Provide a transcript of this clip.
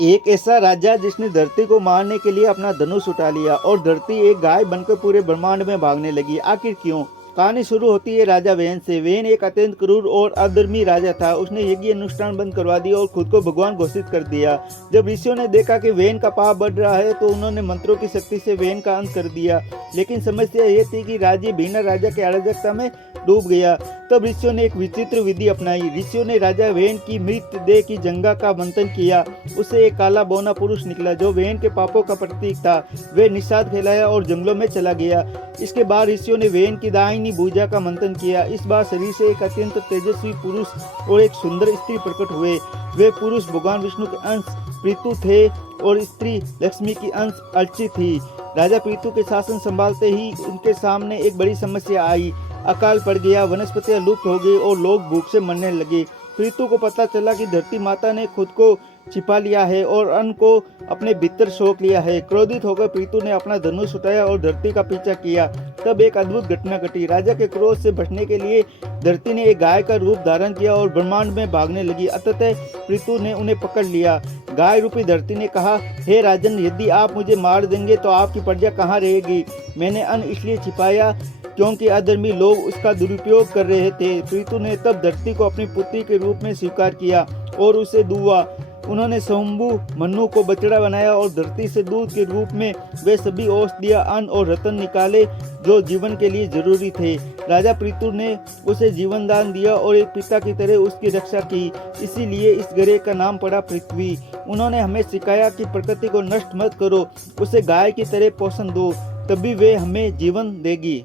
एक ऐसा राजा जिसने धरती को मारने के लिए अपना धनुष उठा लिया और धरती एक गाय बनकर पूरे ब्रह्मांड में भागने लगी। आखिर क्यों? कहानी शुरू होती है राजा वेन से। वेन एक अत्यंत क्रूर और अधर्मी राजा था। उसने यज्ञ अनुष्ठान बंद करवा दिया और खुद को भगवान घोषित कर दिया। जब ऋषियों ने देखा कि वेन का पाप बढ़ रहा है तो उन्होंने मंत्रों की शक्ति से वेन का अंत कर दिया। लेकिन समस्या ये थी कि राज्य बिना राजा के अराजकता में डूब गया। तब ऋषियों ने एक विचित्र विधि अपनाई। ऋषियों ने राजा वेन की मृत देह की जंगा का मंथन किया। उससे एक काला बौना पुरुष निकला जो वेन के पापों का प्रतीक था। वे निषाद फैलाया और जंगलों में चला गया। इसके बाद ऋषियों ने वेन की दाहिनी भुजा का मंथन किया। इस बार शरीर से एक अत्यंत तेजस्वी पुरुष और एक सुंदर स्त्री प्रकट हुए। वे पुरुष भगवान विष्णु के अंश पृथु थे और स्त्री लक्ष्मी की अंश अर्ची थी। राजा पृथु के शासन संभालते ही उनके सामने एक बड़ी समस्या आई। अकाल पड़ गया, वनस्पतियां लुप्त हो गई और लोग भूख से मरने लगे। पृथु को पता चला कि धरती माता ने खुद को छिपा लिया है और अन्न को अपने भीतर सोख लिया है। क्रोधित होकर पृथु ने अपना धनुष उठाया और धरती का पीछा किया। तब एक अद्भुत घटना घटी। राजा के क्रोध से बचने के लिए धरती ने एक गाय का रूप धारण किया और ब्रह्मांड में भागने लगी। अंततः पृथु ने उन्हें पकड़ लिया। गाय रूपी धरती ने कहा, हे राजन, यदि आप मुझे मार देंगे तो आपकी प्रजा कहाँ रहेगी? मैंने अन्न इसलिए छिपाया क्योंकि अधर्मी लोग उसका दुरुपयोग कर रहे थे। पृथु ने तब धरती को अपनी पुत्री के रूप में स्वीकार किया और उसे दुआ। उन्होंने शंभु मनु को बछड़ा बनाया और धरती से दूध के रूप में वे सभी औषधियां, अन्न और रत्न निकाले जो जीवन के लिए जरूरी थे। राजा पृथु ने उसे जीवन दान दिया और एक पिता की तरह उसकी रक्षा की। इसीलिए इस ग्रह का नाम पड़ा पृथ्वी। उन्होंने हमें सिखाया कि प्रकृति को नष्ट मत करो, उसे गाय की तरह पोषण दो, तभी वे हमें जीवन देगी।